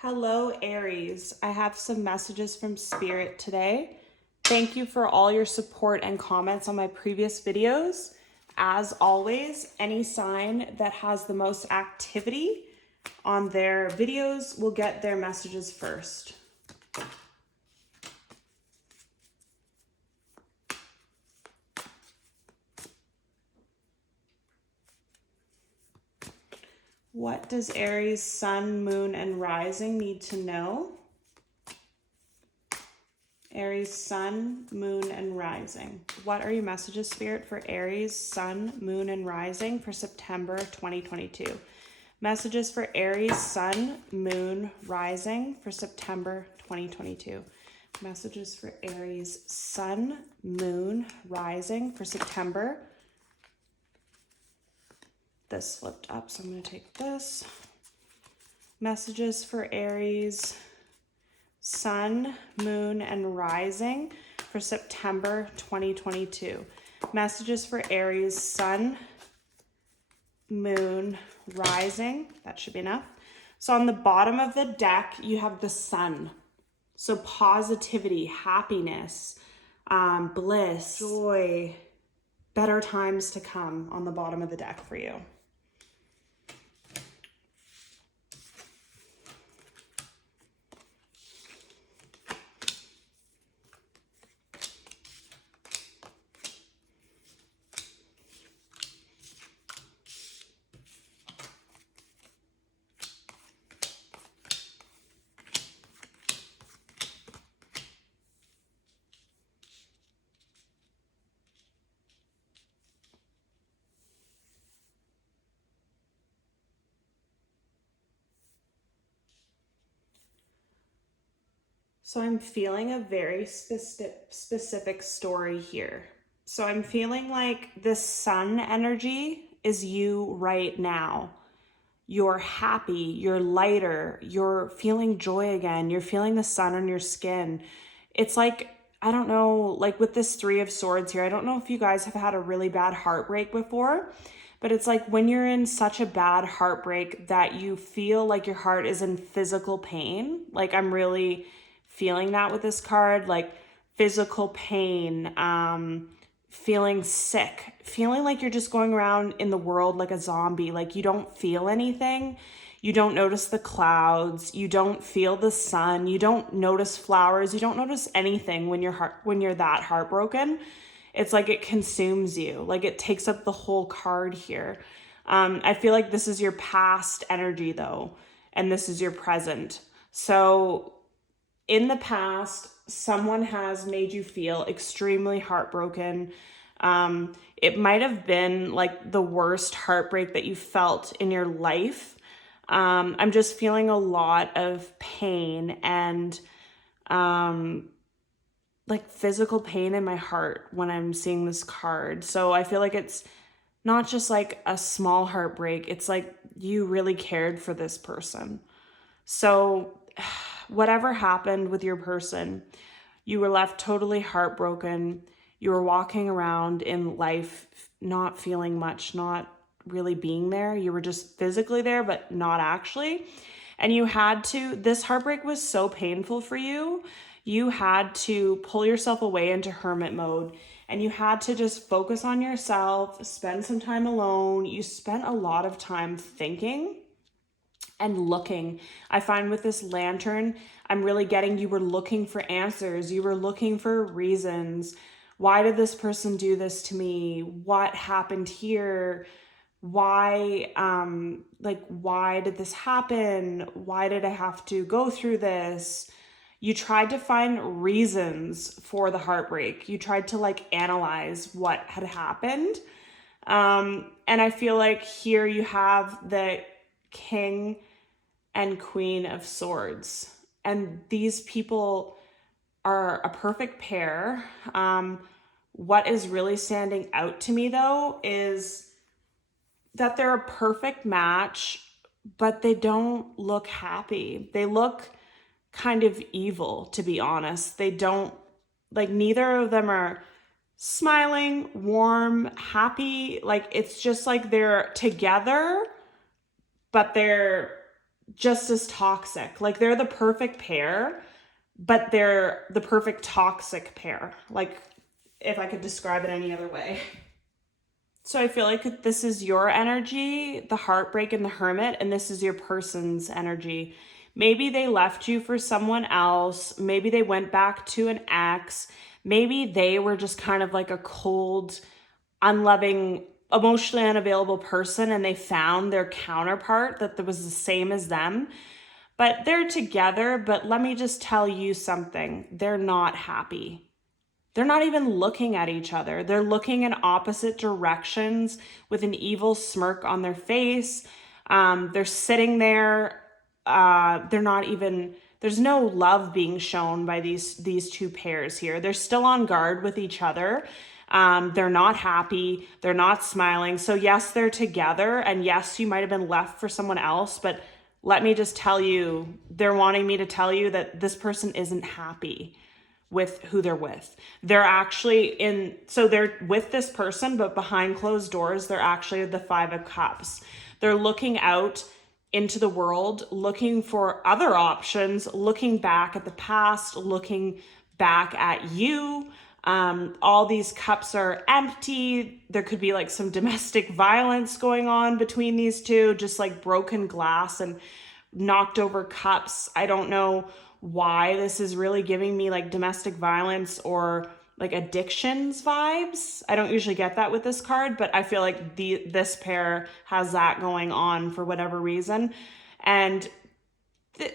Hello, Aries. I have some messages from Spirit today. Thank you for all your support and comments on my previous videos. As always, any sign that has the most activity on their videos will get their messages first. What does Aries sun, moon, and rising need to know? Aries sun, moon, and rising. What are your messages, Spirit, for Aries sun, moon, and rising for September 2022? Messages for Aries sun, moon, rising for September 2022. Messages for Aries sun, moon, rising for September. This flipped up, so I'm going to take this. Messages for Aries sun, moon, and rising for September 2022. Messages for Aries sun, moon, rising. That should be enough. So on the bottom of the deck, you have the sun. So positivity, happiness, bliss, joy, better times to come on the bottom of the deck for you. So I'm feeling a very specific story here. So I'm feeling like this sun energy is you right now. You're happy, you're lighter, you're feeling joy again, you're feeling the sun on your skin. It's like, I don't know, like with this Three of Swords here, I don't know if you guys have had a really bad heartbreak before, but it's like when you're in such a bad heartbreak that you feel like your heart is in physical pain. Like I'm really feeling that with this card, like physical pain, feeling sick, feeling like you're just going around in the world like a zombie, like you don't feel anything. You don't notice the clouds, you don't feel the sun, you don't notice flowers, you don't notice anything when you're that heartbroken. It's like it consumes you, like it takes up the whole card here. I feel like this is your past energy though, and this is your present. So in the past, someone has made you feel extremely heartbroken. It might have been like the worst heartbreak that you felt in your life. I'm just feeling a lot of pain and like physical pain in my heart when I'm seeing this card. So I feel like it's not just like a small heartbreak. It's like you really cared for this person. So whatever happened with your person, you were left totally heartbroken. You were walking around in life not feeling much, not really being there. You were just physically there, but not actually. And you had to, this heartbreak was so painful for you. You had to pull yourself away into hermit mode and you had to just focus on yourself, spend some time alone. You spent a lot of time thinking and looking. I find with this lantern, I'm really getting you were looking for answers. You were looking for reasons. Why did this person do this to me? What happened here? Why, why did this happen? Why did I have to go through this? You tried to find reasons for the heartbreak. You tried to like analyze what had happened. And I feel like here you have the King and Queen of Swords. And these people are a perfect pair. What is really standing out to me though is that they're a perfect match, but they don't look happy. They look kind of evil, to be honest. They don't, like neither of them are smiling, warm, happy. Like it's just like they're together, but they're just as toxic. Like they're the perfect pair, but they're the perfect toxic pair. Like if I could describe it any other way. So I feel like this is your energy, the heartbreak and the hermit, and this is your person's energy. Maybe they left you for someone else. Maybe they went back to an ex. Maybe they were just kind of like a cold, unloving, emotionally unavailable person, and they found their counterpart that was the same as them. But they're together, but let me just tell you something. They're not happy. They're not even looking at each other. They're looking in opposite directions with an evil smirk on their face. They're sitting there. They're not even, there's no love being shown by these two pairs here. They're still on guard with each other. They're not happy. They're not smiling. So yes, they're together. And yes, you might have been left for someone else, but let me just tell you, they're wanting me to tell you that this person isn't happy with who they're with. They're actually so they're with this person, but behind closed doors, they're actually the Five of Cups. They're looking out into the world, looking for other options, looking back at the past, looking back at you. All these cups are empty. There could be like some domestic violence going on between these two, just like broken glass and knocked over cups. I don't know why this is really giving me like domestic violence or like addictions vibes. I don't usually get that with this card, but I feel like this pair has that going on for whatever reason. And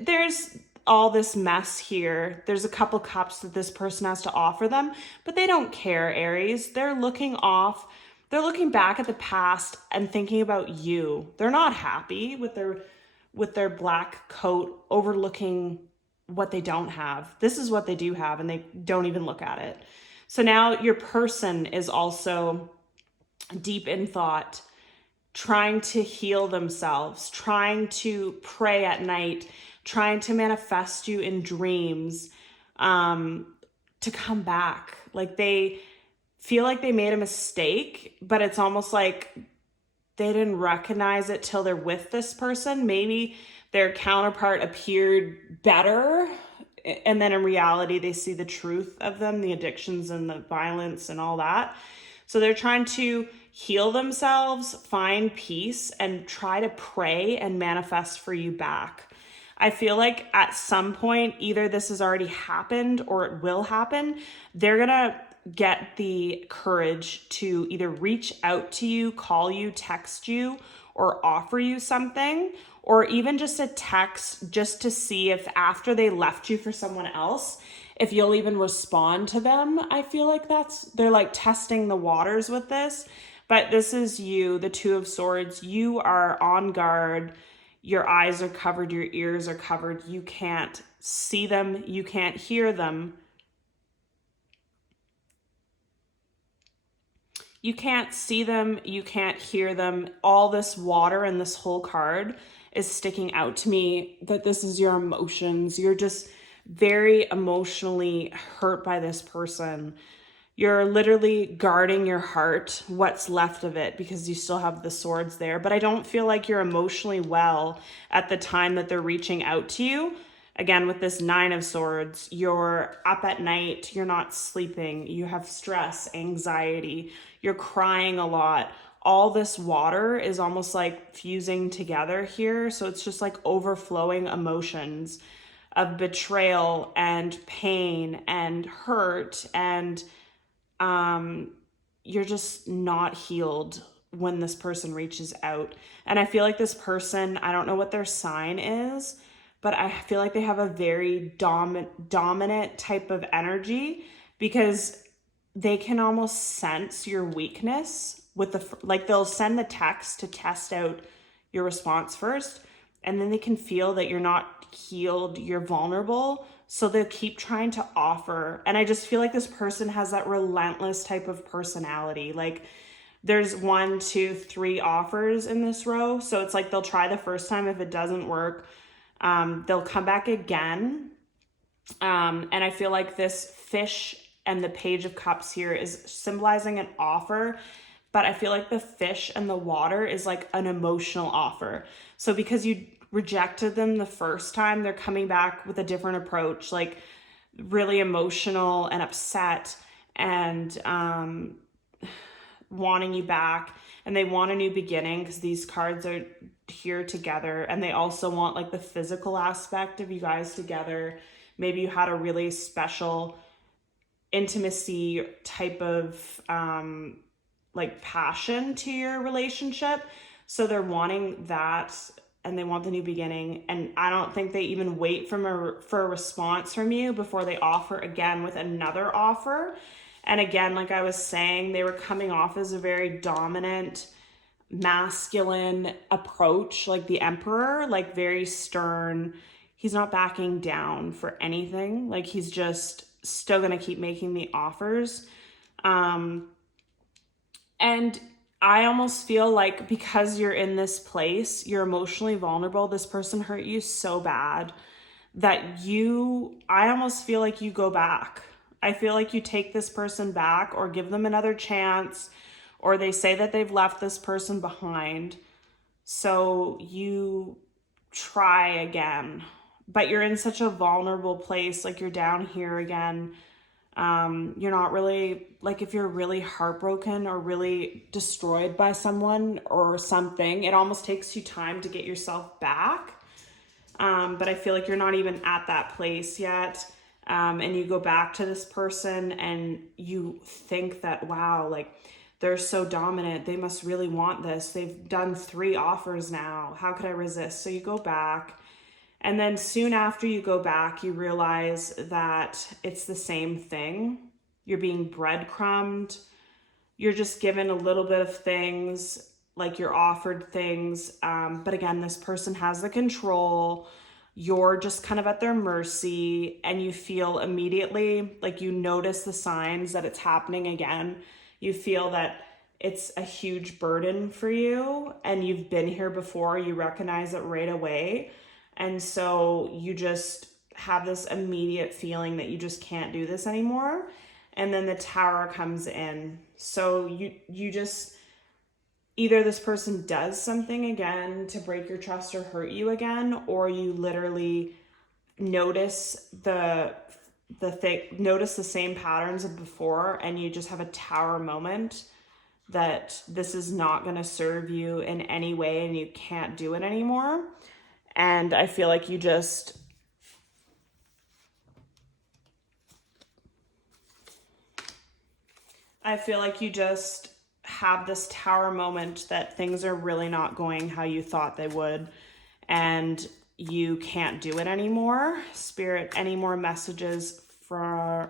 there's all this mess here. There's a couple cups that this person has to offer them, but they don't care, Aries. They're looking back at the past and thinking about you. They're not happy with their black coat overlooking what they don't have. This is what they do have, and they don't even look at it. So now your person is also deep in thought, trying to heal themselves, trying to pray at night, trying to manifest you in dreams, to come back. Like they feel like they made a mistake, but it's almost like they didn't recognize it till they're with this person. Maybe their counterpart appeared better, and then in reality, they see the truth of them, the addictions and the violence and all that. So they're trying to heal themselves, find peace, and try to pray and manifest for you back. I feel like at some point, either this has already happened or it will happen. They're gonna get the courage to either reach out to you, call you, text you, or offer you something, or even just a text just to see if after they left you for someone else, if you'll even respond to them. I feel like they're like testing the waters with this. But this is you, the Two of Swords. You are on guard. Your eyes are covered, your ears are covered. You can't see them, you can't hear them. You can't see them, you can't hear them. All this water and this whole card is sticking out to me that this is your emotions. You're just very emotionally hurt by this person. You're literally guarding your heart, what's left of it, because you still have the swords there. But I don't feel like you're emotionally well at the time that they're reaching out to you. Again, with this Nine of Swords, you're up at night, you're not sleeping, you have stress, anxiety, you're crying a lot. All this water is almost like fusing together here. So it's just like overflowing emotions of betrayal and pain and hurt, and you're just not healed when this person reaches out. And I feel like this person, I don't know what their sign is, but I feel like they have a very dominant type of energy, because they can almost sense your weakness with like they'll send the text to test out your response first, and then they can feel that you're not healed, you're vulnerable. So they'll keep trying to offer. And I just feel like this person has that relentless type of personality. Like there's 1, 2, 3 offers in this row. So it's like they'll try the first time. If it doesn't work, they'll come back again. And I feel like this fish and the Page of Cups here is symbolizing an offer. But I feel like the fish and the water is like an emotional offer. So because you rejected them the first time, they're coming back with a different approach, like really emotional and upset and wanting you back. And they want a new beginning because these cards are here together. And they also want like the physical aspect of you guys together. Maybe you had a really special intimacy type of like passion to your relationship. So they're wanting that and they want the new beginning. And I don't think they even wait for a response from you before they offer again with another offer. And again, like I was saying, they were coming off as a very dominant, masculine approach, like the Emperor, like very stern. He's not backing down for anything. Like he's just still going to keep making the offers. And I almost feel like because you're in this place, you're emotionally vulnerable. This person hurt you so bad that I almost feel like you go back. I feel like you take this person back or give them another chance, or they say that they've left this person behind. So you try again, but you're in such a vulnerable place. Like you're down here again. You're not really, like if you're really heartbroken or really destroyed by someone or something, it almost takes you time to get yourself back. But I feel like you're not even at that place yet. And you go back to this person and you think that, wow, like they're so dominant. They must really want this. They've done 3 offers now. How could I resist? So you go back. And then soon after you go back, you realize that it's the same thing. You're being breadcrumbed. You're just given a little bit of things, like you're offered things. But again, this person has the control. You're just kind of at their mercy, and you feel immediately, like you notice the signs that it's happening again. You feel that it's a huge burden for you, and you've been here before. You recognize it right away. And so you just have this immediate feeling that you just can't do this anymore. And then the Tower comes in. So you just, either this person does something again to break your trust or hurt you again, or you literally notice notice the same patterns of before, and you just have a Tower moment that this is not going to serve you in any way and you can't do it anymore. And I feel like you just have this Tower moment that things are really not going how you thought they would, and you can't do it anymore. Spirit, any more messages for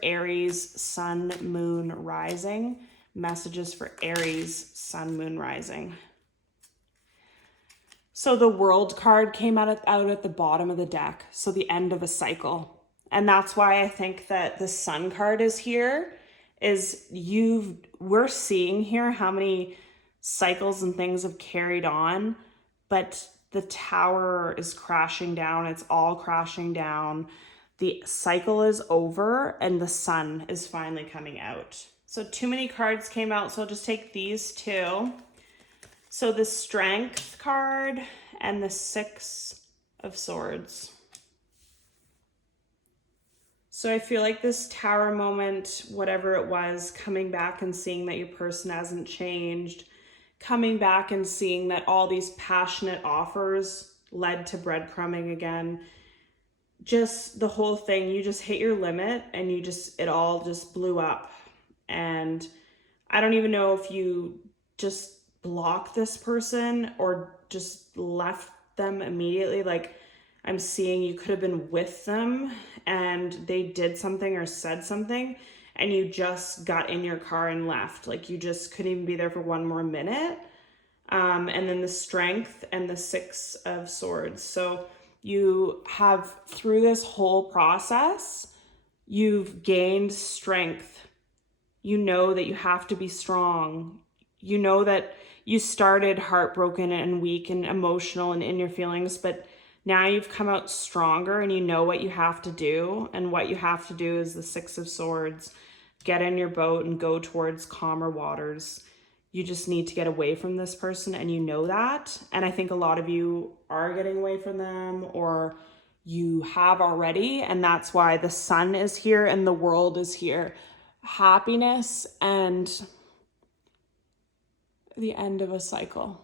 Aries, Sun, Moon, Rising? Messages for Aries, Sun, Moon, Rising. So the World card came out at the bottom of the deck. So the end of a cycle. And that's why I think that the Sun card is here, we're seeing here how many cycles and things have carried on, but the Tower is crashing down. It's all crashing down. The cycle is over and the Sun is finally coming out. So too many cards came out, so I'll just take these 2. So the Strength card and the 6 of Swords. So I feel like this Tower moment, whatever it was, coming back and seeing that your person hasn't changed, coming back and seeing that all these passionate offers led to breadcrumbing again, just the whole thing, you just hit your limit and it all just blew up. And I don't even know if you just block this person or just left them immediately. Like I'm seeing you could have been with them and they did something or said something and you just got in your car and left. Like you just couldn't even be there for one more minute. And then the Strength and the 6 of Swords. So you have, through this whole process, you've gained strength. You know that you have to be strong. You know that you started heartbroken and weak and emotional and in your feelings, but now you've come out stronger and you know what you have to do. And what you have to do is the 6 of Swords. Get in your boat and go towards calmer waters. you just need to get away from this person, and you know that. And I think a lot of you are getting away from them, or you have already, and that's why the sun is here and the world is here. Happiness and the end of a cycle.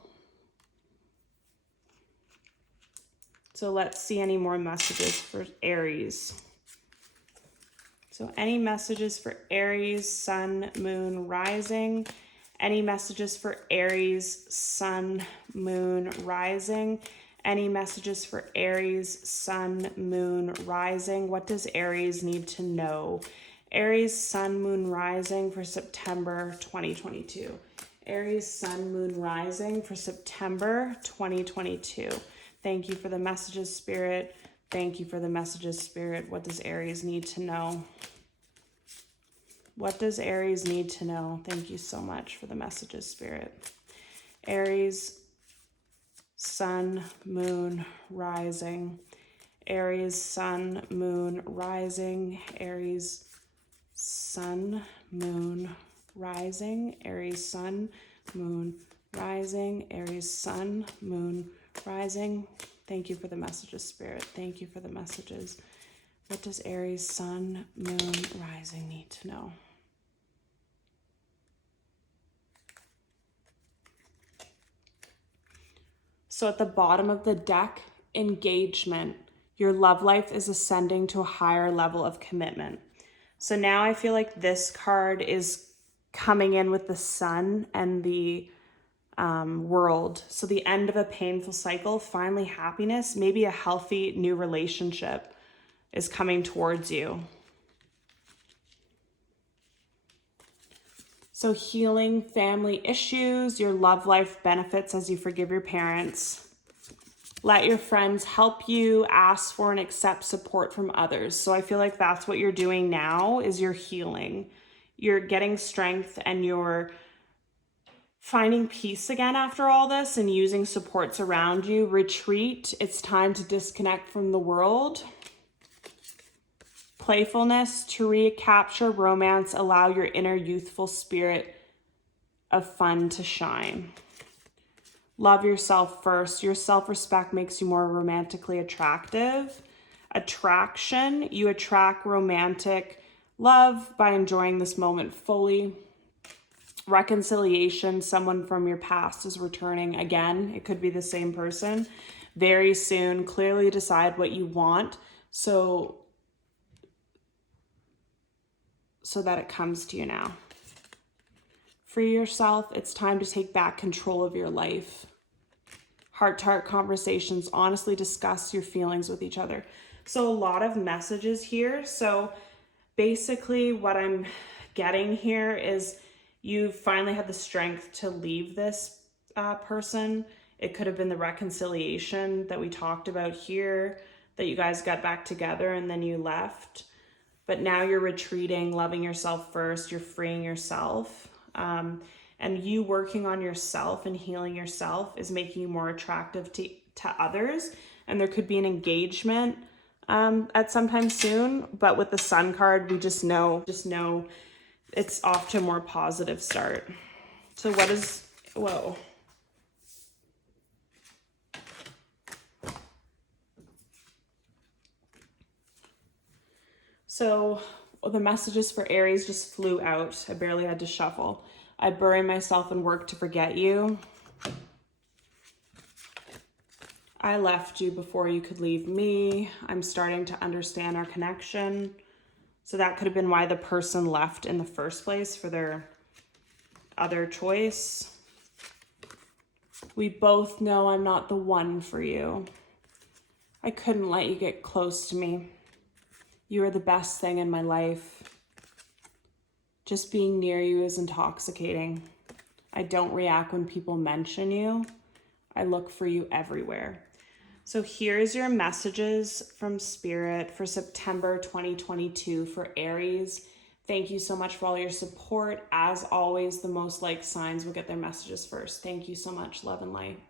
So let's see any more messages for Aries. So any messages for Aries, sun, moon, rising. Any messages for Aries, sun, moon, rising. Any messages for Aries, sun, moon, rising. What does Aries need to know? Aries, sun, moon, rising for September 2022. Aries, sun, moon, rising for September 2022. Thank you for the messages, Spirit. Thank you for the messages, Spirit. What does Aries need to know? What does Aries need to know? Thank you so much for the messages, Spirit. Aries, sun, moon, rising. Aries, sun, moon, rising. Aries, sun, moon, rising. Aries, sun, moon, rising. Aries, sun, moon, rising. Thank you for the messages, Spirit. Thank you for the messages. What does Aries, sun, moon, rising need to know? So at the bottom of the deck, engagement. Your love life is ascending to a higher level of commitment. So now I feel like this card is coming in with the sun and the world. So the end of a painful cycle, finally happiness, maybe a healthy new relationship is coming towards you. So healing family issues, your love life benefits as you forgive your parents. Let your friends help you, ask for and accept support from others. So I feel like that's what you're doing now, is you're healing. You're getting strength and you're finding peace again after all this and using supports around you. Retreat. It's time to disconnect from the world. Playfulness, to recapture romance, allow your inner youthful spirit of fun to shine. Love yourself first. Your self-respect makes you more romantically attractive. Attraction, you attract romantic love by enjoying this moment fully. Reconciliation, someone from your past is returning again. It could be the same person very soon. Clearly decide what you want so that it comes to you now. Free yourself. It's time to take back control of your life. Heart-to-heart conversations. Honestly discuss your feelings with each other. So a lot of messages here. So basically what I'm getting here is you finally had the strength to leave this person. It could have been the reconciliation that we talked about here, that you guys got back together and then you left. But now you're retreating, loving yourself first. You're freeing yourself. And you working on yourself and healing yourself is making you more attractive to others. And there could be an engagement at some time soon. But with the Sun card, we just know it's off to a more positive start. So what is, whoa. So the messages for Aries just flew out. I barely had to shuffle. I bury myself in work to forget you. I left you before you could leave me. I'm starting to understand our connection. So that could have been why the person left in the first place, for their other choice. We both know I'm not the one for you. I couldn't let you get close to me. You are the best thing in my life. Just being near you is intoxicating. I don't react when people mention you. I look for you everywhere. So here's your messages from Spirit for September 2022 for Aries. Thank you so much for all your support. As always, the most liked signs will get their messages first. Thank you so much. Love and light.